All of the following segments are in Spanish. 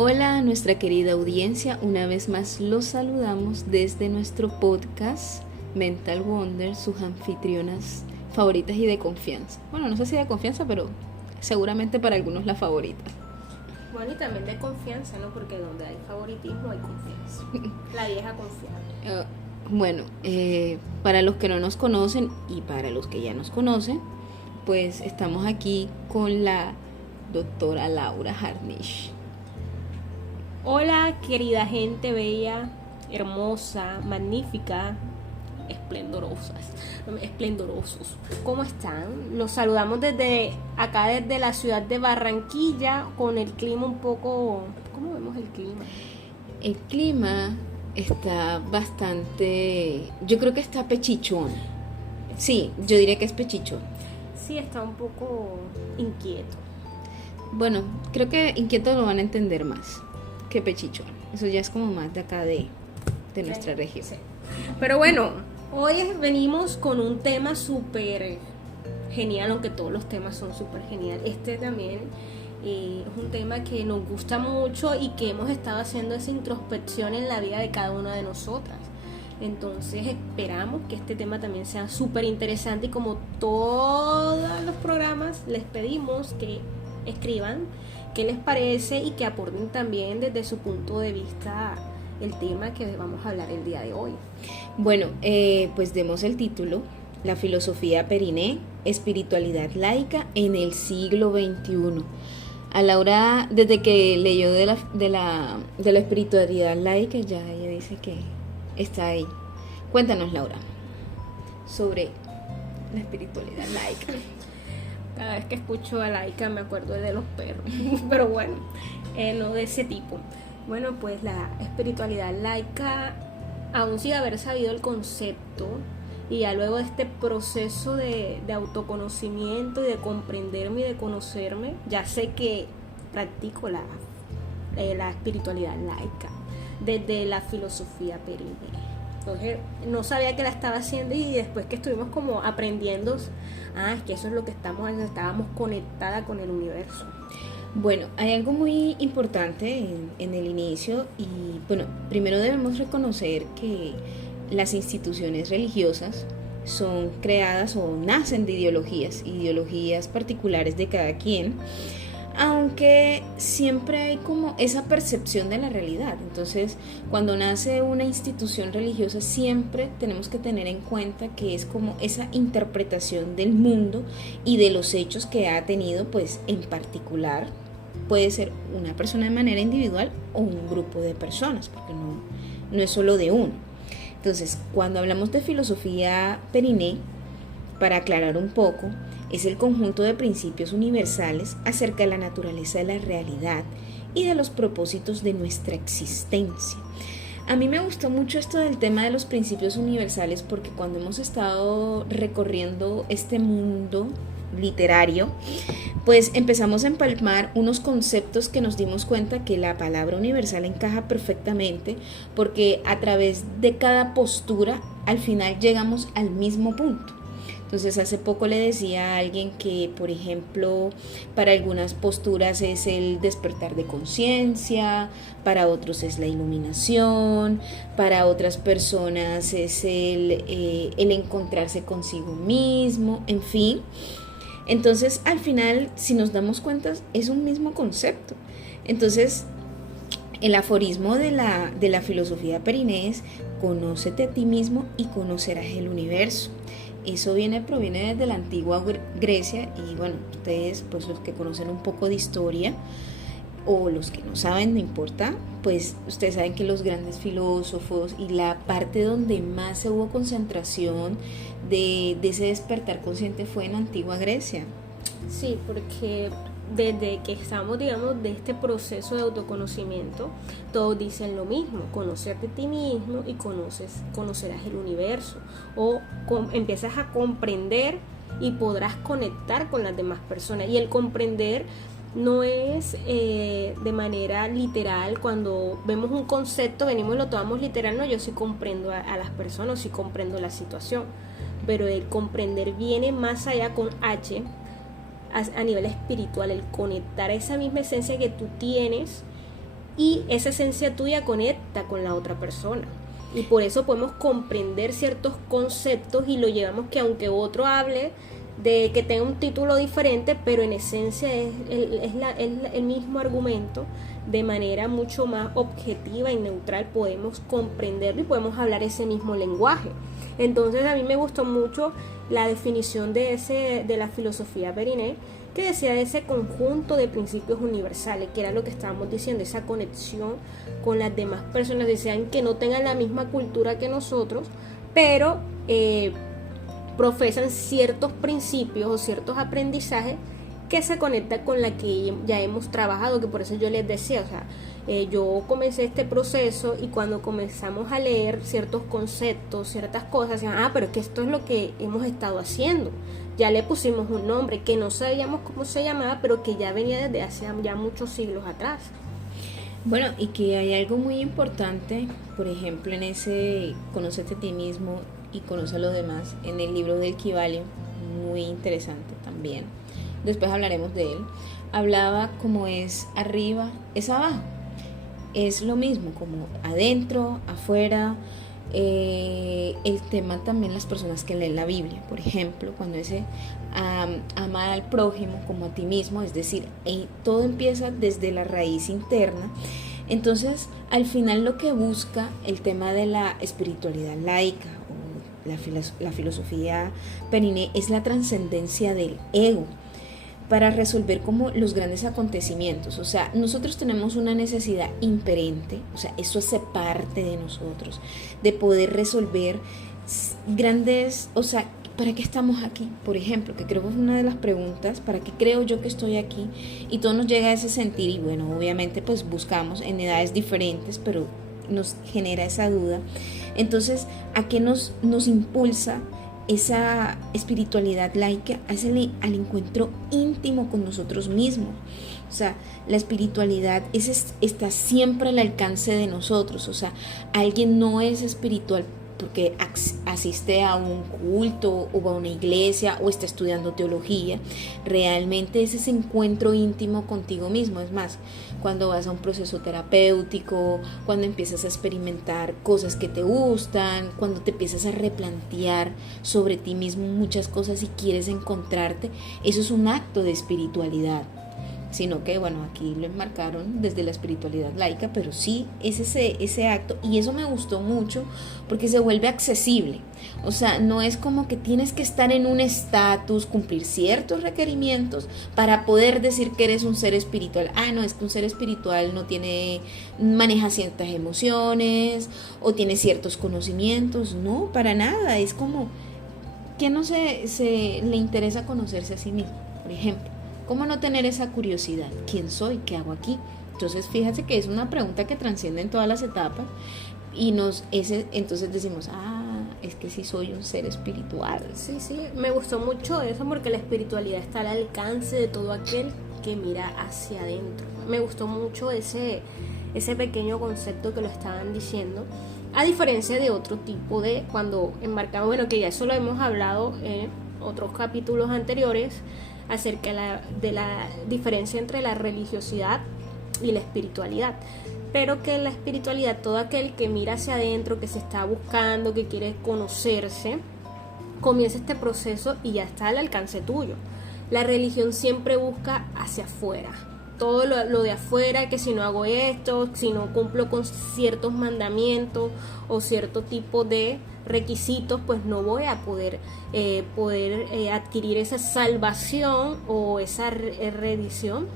Hola a nuestra querida audiencia, una vez más los saludamos desde nuestro podcast Mental Wonder, sus anfitrionas favoritas y de confianza. Bueno, no sé si de confianza, pero seguramente para algunos la favorita. Bueno, y también de confianza, ¿no? Porque donde hay favoritismo hay confianza. La vieja confiable. Para los que no nos conocen y para los que ya nos conocen, pues estamos aquí con la doctora Laura Harnish. Hola, querida gente bella, hermosa, magnífica, esplendorosos. ¿Cómo están? Los saludamos desde acá, desde la ciudad de Barranquilla, con el clima un poco... ¿Cómo vemos el clima? El clima está bastante... Yo creo que está pechichón. Sí, yo diría que es pechichón. Sí, está un poco inquieto. Bueno, creo que inquieto lo van a entender más que pechichón. Eso ya es como más de acá de nuestra región. Sí. Pero bueno, hoy venimos con un tema súper genial, aunque todos los temas son súper genial. Este también es un tema que nos gusta mucho y que hemos estado haciendo esa introspección en la vida de cada una de nosotras. Entonces esperamos que este tema también sea súper interesante y como todos los programas les pedimos que escriban qué les parece y que aporten también desde su punto de vista el tema que vamos a hablar el día de hoy. Bueno, pues demos el título: La filosofía Periné, espiritualidad laica en el siglo XXI. A Laura, desde que leyó de la espiritualidad laica, ya ella dice que está ahí. Cuéntanos, Laura, sobre la espiritualidad laica. Cada vez que escucho a laica me acuerdo de los perros, pero bueno, no de ese tipo. Bueno, pues la espiritualidad laica, aún sin haber sabido el concepto, y ya luego de este proceso de autoconocimiento y de comprenderme y de conocerme, ya sé que practico la espiritualidad laica desde la filosofía Periné. Entonces no sabía que la estaba haciendo y después que estuvimos como aprendiendo, es que eso es lo que estamos haciendo, estábamos conectadas con el universo. Bueno, hay algo muy importante en el inicio y bueno, primero debemos reconocer que las instituciones religiosas son creadas o nacen de ideologías particulares de cada quien, aunque siempre hay como esa percepción de la realidad. Entonces, cuando nace una institución religiosa, siempre tenemos que tener en cuenta que es como esa interpretación del mundo y de los hechos que ha tenido, pues en particular, puede ser una persona de manera individual o un grupo de personas, porque no es solo de uno. Entonces, cuando hablamos de filosofía Periné, para aclarar un poco, es el conjunto de principios universales acerca de la naturaleza de la realidad y de los propósitos de nuestra existencia. A mí me gustó mucho esto del tema de los principios universales porque cuando hemos estado recorriendo este mundo literario, pues empezamos a empalmar unos conceptos que nos dimos cuenta que la palabra universal encaja perfectamente porque a través de cada postura al final llegamos al mismo punto. Entonces hace poco le decía a alguien que, por ejemplo, para algunas posturas es el despertar de conciencia, para otros es la iluminación, para otras personas es el encontrarse consigo mismo, en fin. Entonces al final, si nos damos cuenta, es un mismo concepto. Entonces el aforismo de la filosofía Periné es: conócete a ti mismo y conocerás el universo. Eso proviene desde la antigua Grecia y bueno, ustedes, pues los que conocen un poco de historia o los que no saben, no importa, pues ustedes saben que los grandes filósofos y la parte donde más se hubo concentración de ese despertar consciente fue en la antigua Grecia. Sí, porque desde que estamos, digamos, de este proceso de autoconocimiento, todos dicen lo mismo: conocerte a ti mismo y conocerás el universo, o empiezas a comprender y podrás conectar con las demás personas. Y el comprender no es de manera literal. Cuando vemos un concepto, venimos y lo tomamos literal. No, yo sí comprendo a las personas, sí comprendo la situación, pero el comprender viene más allá con H, a nivel espiritual, el conectar esa misma esencia que tú tienes y esa esencia tuya conecta con la otra persona. Y por eso podemos comprender ciertos conceptos y lo llevamos que aunque otro hable de que tenga un título diferente, pero en esencia es el mismo argumento, de manera mucho más objetiva y neutral podemos comprenderlo y podemos hablar ese mismo lenguaje. Entonces a mí me gustó mucho la definición de la filosofía Periné, que decía de ese conjunto de principios universales, que era lo que estábamos diciendo, esa conexión con las demás personas, desean que no tengan la misma cultura que nosotros, pero profesan ciertos principios o ciertos aprendizajes que se conectan con la que ya hemos trabajado, que por eso yo les decía, o sea, yo comencé este proceso y cuando comenzamos a leer ciertos conceptos, ciertas cosas, decían, pero es que esto es lo que hemos estado haciendo, ya le pusimos un nombre que no sabíamos cómo se llamaba, pero que ya venía desde hace ya muchos siglos atrás. Bueno, y que hay algo muy importante, por ejemplo, en ese Conócete a ti mismo y conoce a los demás, en el libro del Kybalion, muy interesante también. Después hablaremos de él. Hablaba como es arriba, es abajo. Es lo mismo, como adentro, afuera. El tema también las personas que leen la Biblia, por ejemplo, cuando dice ama al prójimo como a ti mismo, es decir, todo empieza desde la raíz interna. Entonces, al final lo que busca el tema de la espiritualidad laica o la filosofía Periné es la trascendencia del ego, para resolver como los grandes acontecimientos. O sea, nosotros tenemos una necesidad imperente, o sea, eso hace parte de nosotros, de poder resolver grandes, o sea, ¿para qué estamos aquí? Por ejemplo, que creo que es una de las preguntas, ¿para qué creo yo que estoy aquí? Y todo nos llega a ese sentir y bueno, obviamente pues buscamos en edades diferentes, pero nos genera esa duda. Entonces, ¿a qué nos impulsa esa espiritualidad laica? Al encuentro íntimo con nosotros mismos? O sea, la espiritualidad está siempre al alcance de nosotros. O sea, alguien no es espiritual porque asiste a un culto o a una iglesia o está estudiando teología. Realmente es ese encuentro íntimo contigo mismo. Es más, cuando vas a un proceso terapéutico, cuando empiezas a experimentar cosas que te gustan, cuando te empiezas a replantear sobre ti mismo muchas cosas y quieres encontrarte, eso es un acto de espiritualidad. Sino que, bueno, aquí lo enmarcaron desde la espiritualidad laica, pero sí es ese acto, y eso me gustó mucho porque se vuelve accesible. O sea, no es como que tienes que estar en un estatus, cumplir ciertos requerimientos para poder decir que eres un ser espiritual. No, es que un ser espiritual maneja ciertas emociones o tiene ciertos conocimientos. No, para nada. Es como que no se le interesa conocerse a sí mismo, por ejemplo. ¿Cómo no tener esa curiosidad? ¿Quién soy? ¿Qué hago aquí? Entonces, fíjate que es una pregunta que trasciende en todas las etapas y entonces decimos, es que sí soy un ser espiritual. Sí, me gustó mucho eso porque la espiritualidad está al alcance de todo aquel que mira hacia adentro. Me gustó mucho ese pequeño concepto que lo estaban diciendo, a diferencia de otro tipo de cuando enmarcamos, bueno, que ya eso lo hemos hablado en otros capítulos anteriores, acerca de la diferencia entre la religiosidad y la espiritualidad, pero que la espiritualidad, todo aquel que mira hacia adentro, que se está buscando, que quiere conocerse, comienza este proceso y ya está al alcance tuyo. La religión siempre busca hacia afuera, todo lo de afuera, que si no hago esto, si no cumplo con ciertos mandamientos o cierto tipo de requisitos, pues no voy a poder adquirir esa salvación o esa remisión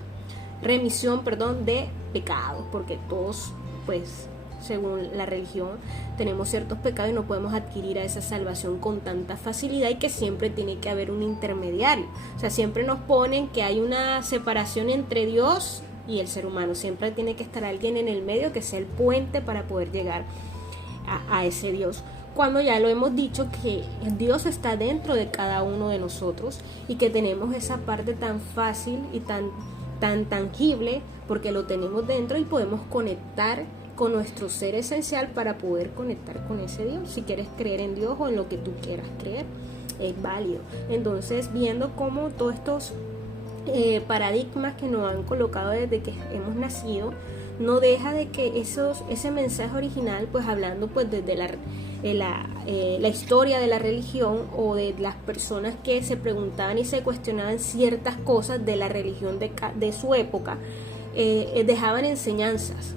de pecados, porque todos, pues según la religión, tenemos ciertos pecados y no podemos adquirir a esa salvación con tanta facilidad, y que siempre tiene que haber un intermediario. O sea, siempre nos ponen que hay una separación entre Dios y el ser humano, siempre tiene que estar alguien en el medio que sea el puente para poder llegar a ese Dios, cuando ya lo hemos dicho que Dios está dentro de cada uno de nosotros y que tenemos esa parte tan fácil y tan tangible porque lo tenemos dentro y podemos conectar con nuestro ser esencial para poder conectar con ese Dios. Si quieres creer en Dios o en lo que tú quieras creer, es válido. Entonces, viendo cómo todos estos paradigmas que nos han colocado desde que hemos nacido no deja de que ese mensaje original, pues hablando pues desde la historia de la religión o de las personas que se preguntaban y se cuestionaban ciertas cosas de la religión de su época, dejaban enseñanzas.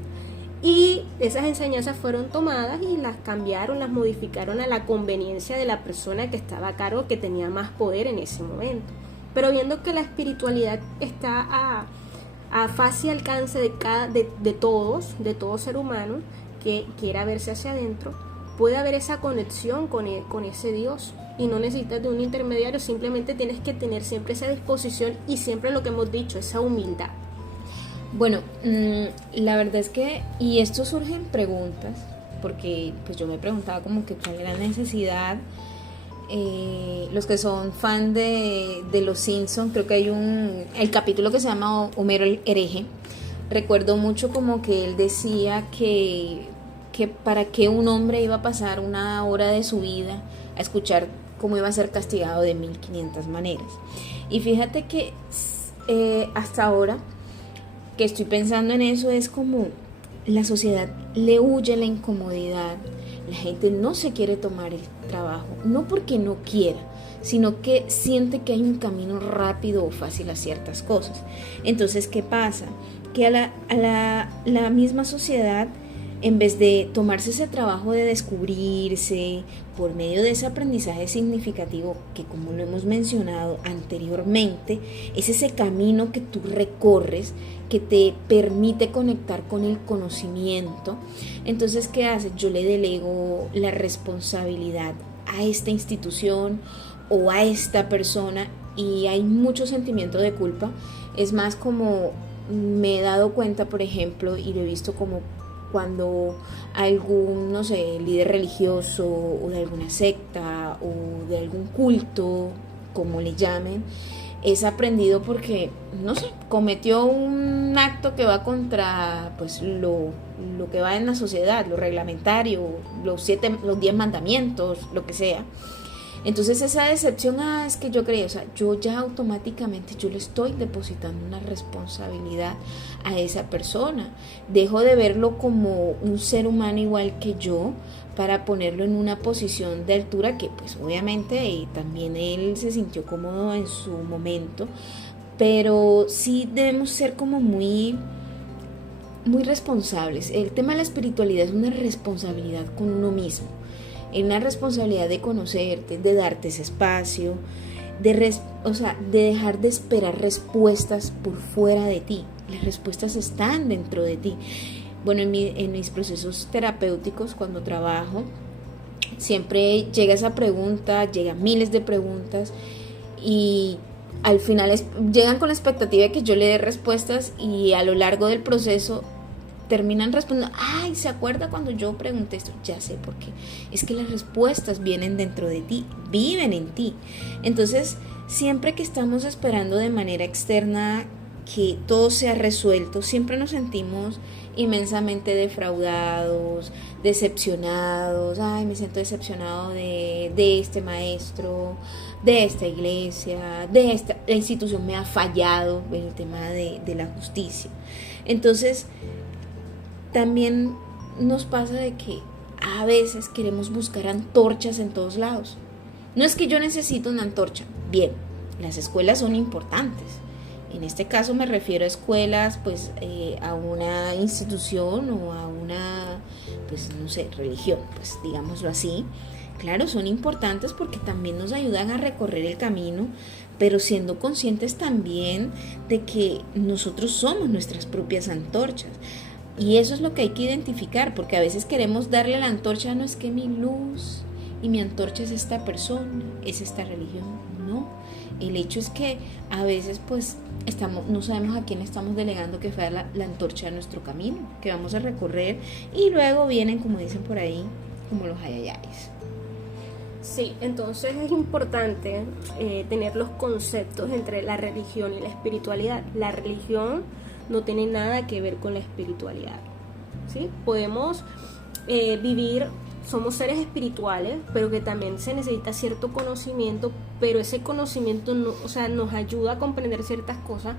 Y esas enseñanzas fueron tomadas y las cambiaron, las modificaron a la conveniencia de la persona que estaba a cargo, que tenía más poder en ese momento. Pero viendo que la espiritualidad está a fácil alcance de todos, de todo ser humano que quiera verse hacia adentro, puede haber esa conexión con ese Dios y no necesitas de un intermediario, simplemente tienes que tener siempre esa disposición y siempre lo que hemos dicho, esa humildad. Bueno, la verdad es que, y esto surge en preguntas, porque pues yo me preguntaba como que cuál era la necesidad. Los que son fan de Los Simpson, creo que hay el capítulo que se llama Homero el hereje. Recuerdo mucho como que él decía que para qué un hombre iba a pasar una hora de su vida a escuchar cómo iba a ser castigado de 1500 maneras. Y fíjate que hasta ahora que estoy pensando en eso, es como la sociedad le huye a la incomodidad. La gente no se quiere tomar el trabajo, no porque no quiera, sino que siente que hay un camino rápido o fácil a ciertas cosas. Entonces, ¿qué pasa? Que a la misma sociedad, en vez de tomarse ese trabajo de descubrirse por medio de ese aprendizaje significativo, que como lo hemos mencionado anteriormente, es ese camino que tú recorres, que te permite conectar con el conocimiento. Entonces, ¿qué hace? Yo le delego la responsabilidad a esta institución o a esta persona y hay mucho sentimiento de culpa. Es más, como me he dado cuenta, por ejemplo, y lo he visto como cuando algún, no sé, líder religioso o de alguna secta o de algún culto, como le llamen, es aprendido porque, no sé, cometió un acto que va contra pues lo que va en la sociedad, lo reglamentario, los 10 mandamientos, lo que sea. Entonces esa decepción, es que yo creía, o sea, yo ya automáticamente yo le estoy depositando una responsabilidad a esa persona. Dejo de verlo como un ser humano igual que yo para ponerlo en una posición de altura que pues obviamente también él se sintió cómodo en su momento, pero sí debemos ser como muy responsables. El tema de la espiritualidad es una responsabilidad con uno mismo. Es una responsabilidad de conocerte, de darte ese espacio, de dejar de esperar respuestas por fuera de ti. Las respuestas están dentro de ti. Bueno, en mis procesos terapéuticos, cuando trabajo, siempre llega esa pregunta, llegan miles de preguntas y al final llegan con la expectativa de que yo le dé respuestas y a lo largo del proceso terminan respondiendo, ¿se acuerda cuando yo pregunté esto? Ya sé por qué. Es que las respuestas vienen dentro de ti, viven en ti. Entonces, siempre que estamos esperando de manera externa que todo sea resuelto, siempre nos sentimos inmensamente defraudados, decepcionados. Me siento decepcionado de este maestro, de esta iglesia, la institución me ha fallado en el tema de la justicia. Entonces, también nos pasa de que a veces queremos buscar antorchas en todos lados. No es que yo necesito una antorcha. Bien, las escuelas son importantes. En este caso me refiero a escuelas, pues a una institución o a una, pues no sé, religión, pues digámoslo así. Claro, son importantes porque también nos ayudan a recorrer el camino, pero siendo conscientes también de que nosotros somos nuestras propias antorchas. Y eso es lo que hay que identificar, porque a veces queremos darle la antorcha, no es que mi luz y mi antorcha es esta persona, es esta religión. No, el hecho es que a veces pues no sabemos a quién estamos delegando que sea la antorcha de nuestro camino, que vamos a recorrer, y luego vienen, como dicen por ahí, como los ayayayes. Sí, entonces es importante tener los conceptos entre la religión y la espiritualidad. La religión no tiene nada que ver con la espiritualidad, ¿sí? Podemos vivir, somos seres espirituales, pero que también se necesita cierto conocimiento pero ese conocimiento no, o sea, nos ayuda a comprender ciertas cosas,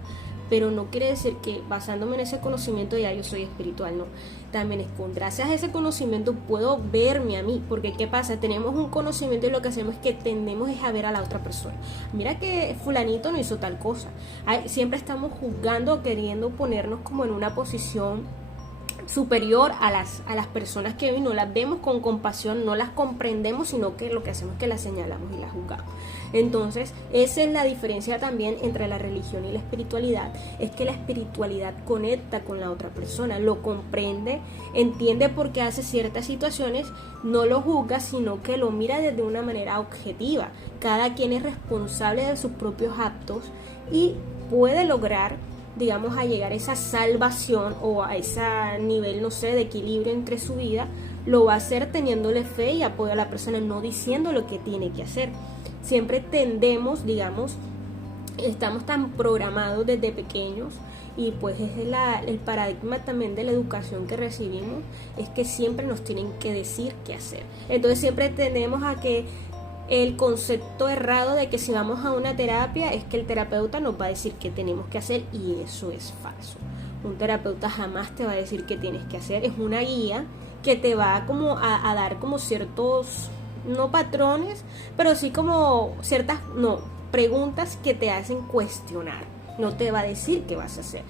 pero no quiere decir que basándome en ese conocimiento ya yo soy espiritual, no. También es con gracias a ese conocimiento puedo verme a mí, porque ¿qué pasa? Tenemos un conocimiento y lo que hacemos es que tendemos a ver a la otra persona. Mira que fulanito no hizo tal cosa. Siempre estamos juzgando, queriendo ponernos como en una posición superior a las personas que hoy no las vemos con compasión, no las comprendemos, sino que lo que hacemos es que las señalamos y las juzgamos. Entonces, esa es la diferencia también entre la religión y la espiritualidad, es que la espiritualidad conecta con la otra persona, lo comprende, entiende por qué hace ciertas situaciones, no lo juzga, sino que lo mira desde una manera objetiva. Cada quien es responsable de sus propios actos y puede lograr, digamos, a llegar a esa salvación o a ese nivel, no sé, de equilibrio entre su vida. Lo va a hacer teniéndole fe y apoyo a la persona, no diciendo lo que tiene que hacer. Siempre tendemos, digamos, estamos tan programados desde pequeños, y pues es el paradigma también de la educación que recibimos, es que siempre nos tienen que decir qué hacer. Entonces siempre tendemos a que el concepto errado de que si vamos a una terapia es que el terapeuta nos va a decir qué tenemos que hacer, y eso es falso. Un terapeuta jamás te va a decir qué tienes que hacer, es una guía que te va como a dar como ciertos, no patrones, pero sí como ciertas, preguntas que te hacen cuestionar. No te va a decir qué vas a hacer.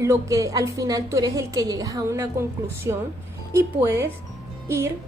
Lo que al final tú eres el que llegas a una conclusión y puedes ir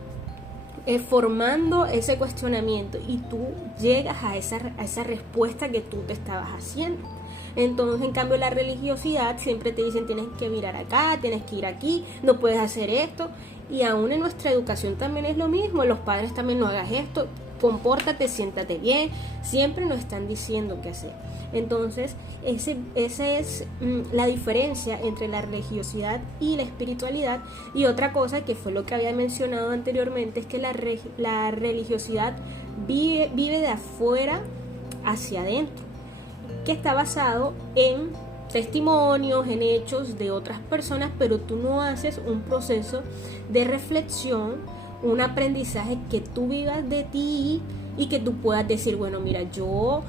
formando ese cuestionamiento, y tú llegas a esa respuesta que tú te estabas haciendo. Entonces, en cambio, la religiosidad siempre te dicen tienes que mirar acá, tienes que ir aquí, no puedes hacer esto, y aún en nuestra educación también es lo mismo. Los padres también: no hagas esto, compórtate, siéntate bien, siempre nos están diciendo qué hacer. Entonces, esa es la diferencia entre la religiosidad y la espiritualidad. Y otra cosa que fue lo que había mencionado anteriormente es que la religiosidad vive de afuera hacia adentro, que está basado en testimonios, en hechos de otras personas, pero tú no haces un proceso de reflexión, un aprendizaje que tú vivas de ti y que tú puedas decir, bueno, mira, yo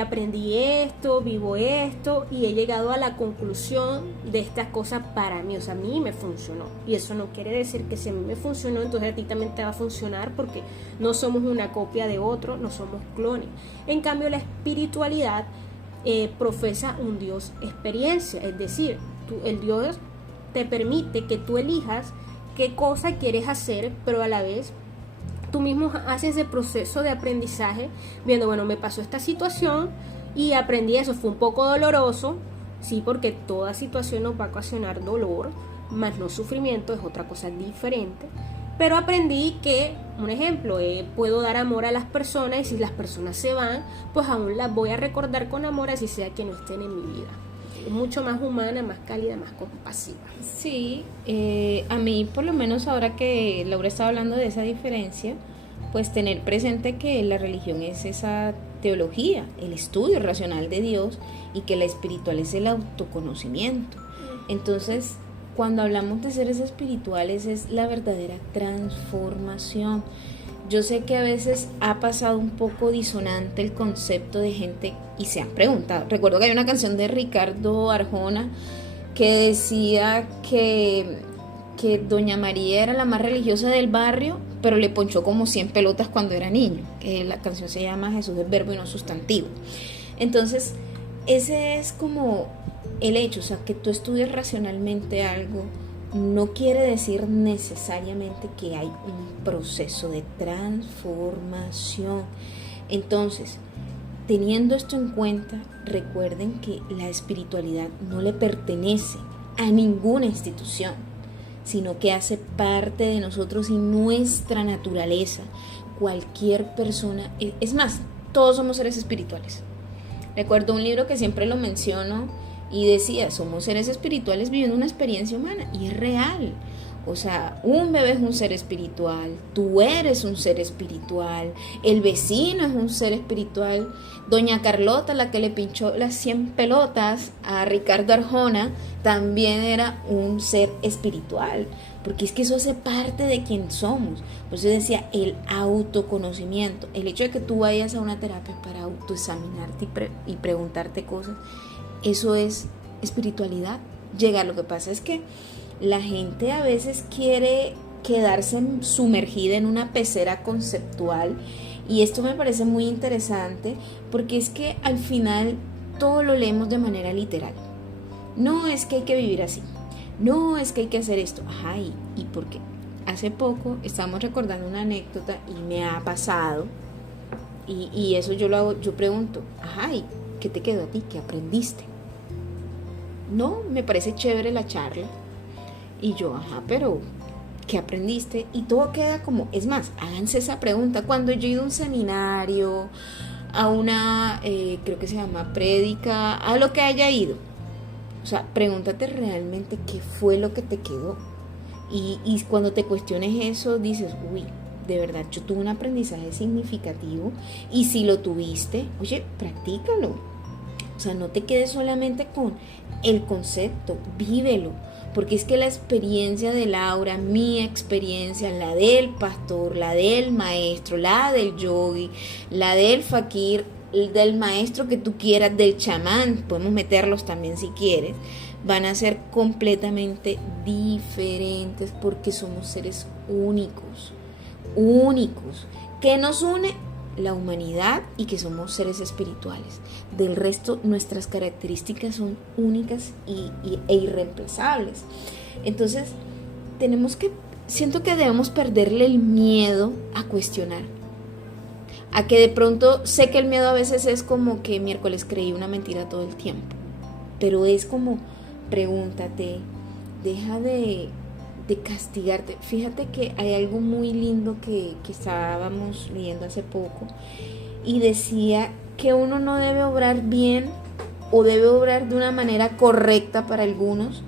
aprendí esto, vivo esto y he llegado a la conclusión de estas cosas para mí, o sea, a mí me funcionó. Y eso no quiere decir que si a mí me funcionó, entonces a ti también te va a funcionar, porque no somos una copia de otro, no somos clones. En cambio, la espiritualidad profesa un Dios experiencia, es decir, el Dios te permite que tú elijas qué cosa quieres hacer, pero a la vez tú mismo haces ese proceso de aprendizaje, viendo, bueno, me pasó esta situación y aprendí eso, fue un poco doloroso, sí, porque toda situación nos va a ocasionar dolor, más no sufrimiento, es otra cosa diferente, pero aprendí que, un ejemplo, puedo dar amor a las personas, y si las personas se van, pues aún las voy a recordar con amor, así sea que no estén en mi vida. Mucho más humana, más cálida, más compasiva. Sí, a mí por lo menos ahora que Laura estaba hablando de esa diferencia, pues tener presente que la religión es esa teología, el estudio racional de Dios, y que la espiritual es el autoconocimiento. Entonces, cuando hablamos de seres espirituales es la verdadera transformación. Yo sé que a veces ha pasado un poco disonante el concepto de gente, y se han preguntado. Recuerdo que hay una canción de Ricardo Arjona que decía que Doña María era la más religiosa del barrio, pero le ponchó como 100 pelotas cuando era niño. Que la canción se llama Jesús es verbo y no sustantivo. Entonces, ese es como el hecho, o sea, que tú estudies racionalmente algo no quiere decir necesariamente que hay un proceso de transformación. Entonces, teniendo esto en cuenta, recuerden que la espiritualidad no le pertenece a ninguna institución, sino que hace parte de nosotros y nuestra naturaleza. Cualquier persona, es más, todos somos seres espirituales. Recuerdo un libro que siempre lo menciono y decía, somos seres espirituales viviendo una experiencia humana, y es real. O sea, un bebé es un ser espiritual, tú eres un ser espiritual, el vecino es un ser espiritual. Doña Carlota, la que le pinchó las 100 pelotas a Ricardo Arjona, también era un ser espiritual, porque es que eso hace parte de quien somos. Por eso decía, el autoconocimiento, el hecho de que tú vayas a una terapia para autoexaminarte y preguntarte cosas, eso es espiritualidad. Lo que pasa es que la gente a veces quiere quedarse sumergida en una pecera conceptual, y esto me parece muy interesante porque es que al final todo lo leemos de manera literal. No es que hay que vivir así, no es que hay que hacer esto, ajá, ¿y por qué? Hace poco estábamos recordando una anécdota y me ha pasado, y eso yo lo hago, yo pregunto, ajá, ¿y qué te quedó a ti? ¿Qué aprendiste? No, me parece chévere la charla. Y yo, ajá, pero ¿qué aprendiste? Y todo queda como, es más, háganse esa pregunta. Cuando yo he ido a un seminario, a una, creo que se llama prédica, a lo que haya ido, o sea, pregúntate realmente qué fue lo que te quedó. Y cuando te cuestiones eso, dices, uy, de verdad, yo tuve un aprendizaje significativo. Y si lo tuviste, oye, practícalo. O sea, no te quedes solamente con el concepto, vívelo. Porque es que la experiencia de Laura, mi experiencia, la del pastor, la del maestro, la del yogi, la del fakir, del maestro que tú quieras, del chamán, podemos meterlos también si quieres, van a ser completamente diferentes porque somos seres únicos. ¿Qué nos une? La humanidad, y que somos seres espirituales. Del resto, nuestras características son únicas e irreemplazables. Entonces, siento que debemos perderle el miedo a cuestionar. A que de pronto, sé que el miedo a veces es como que miércoles creí una mentira todo el tiempo. Pero es como, pregúntate, deja de castigarte. Fíjate que hay algo muy lindo que estábamos leyendo hace poco, y decía que uno no debe obrar bien o debe obrar de una manera correcta para algunos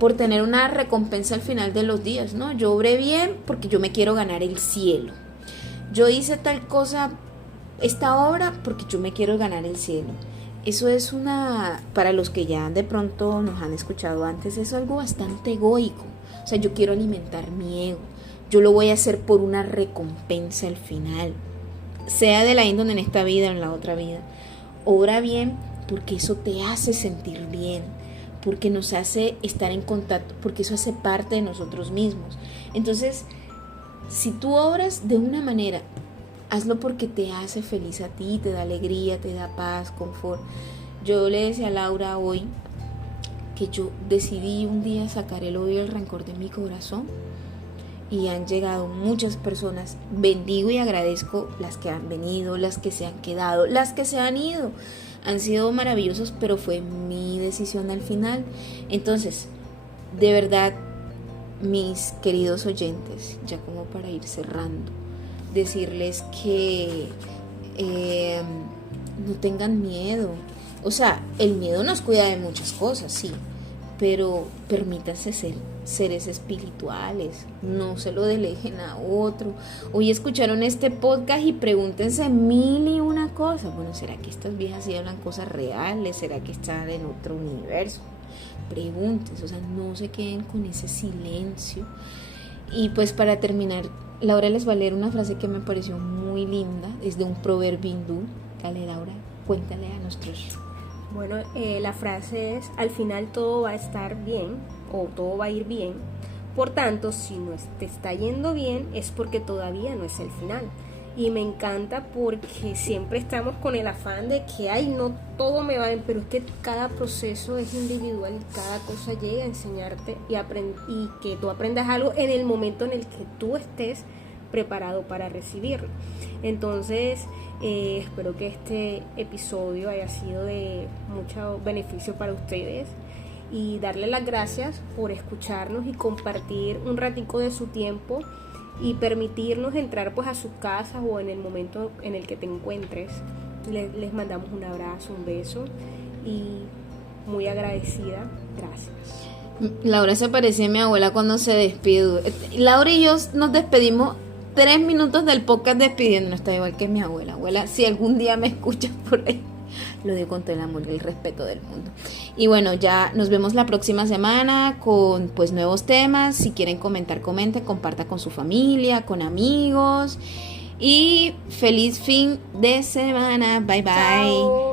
por tener una recompensa al final de los días, ¿no? Yo obré bien porque yo me quiero ganar el cielo. Yo hice tal cosa, esta obra, porque yo me quiero ganar el cielo. Eso es para los que ya de pronto nos han escuchado antes, eso es algo bastante egoico. O sea, yo quiero alimentar mi ego. Yo lo voy a hacer por una recompensa al final. Sea de la índole en esta vida o en la otra vida. Obra bien porque eso te hace sentir bien. Porque nos hace estar en contacto. Porque eso hace parte de nosotros mismos. Entonces, si tú obras de una manera, hazlo porque te hace feliz a ti, te da alegría, te da paz, confort. Yo le decía a Laura hoy que yo decidí un día sacar el odio y el rencor de mi corazón, y han llegado muchas personas. Bendigo y agradezco las que han venido, las que se han quedado, las que se han ido. Han sido maravillosos, pero fue mi decisión al final. Entonces, de verdad, mis queridos oyentes, ya como para ir cerrando, decirles que no tengan miedo. O sea, el miedo nos cuida de muchas cosas, sí, pero permítanse ser seres espirituales, no se lo deleguen a otro. Hoy escucharon este podcast y pregúntense mil y una cosas. Bueno, ¿será que estas viejas sí hablan cosas reales? ¿Será que están en otro universo? Pregúntense, o sea, no se queden con ese silencio. Y pues para terminar, Laura les va a leer una frase que me pareció muy linda, es de un proverbio hindú. Dale, Laura, cuéntale a nuestros... Bueno, la frase es: al final todo va a estar bien, o todo va a ir bien. Por tanto, si no te está yendo bien, es porque todavía no es el final. Y me encanta porque siempre estamos con el afán de que, ay, no todo me va bien, pero es que cada proceso es individual, cada cosa llega a enseñarte y que tú aprendas algo en el momento en el que tú estés preparado para recibirlo. Entonces, espero que este episodio haya sido de mucho beneficio para ustedes, y darle las gracias por escucharnos y compartir un ratico de su tiempo y permitirnos entrar pues a sus casas o en el momento en el que te encuentres. Les mandamos un abrazo, un beso, y muy agradecida. Gracias. Laura se parecía a mi abuela cuando se despidió. Laura y yo nos despedimos 3 minutos del podcast despidiéndonos. Está igual que mi abuela. Abuela, si algún día me escuchas por ahí, lo digo con todo el amor y el respeto del mundo. Y bueno, ya nos vemos la próxima semana con pues nuevos temas. Si quieren comentar, comenten, comparta con su familia, con amigos. Y feliz fin de semana. Bye bye. Chao.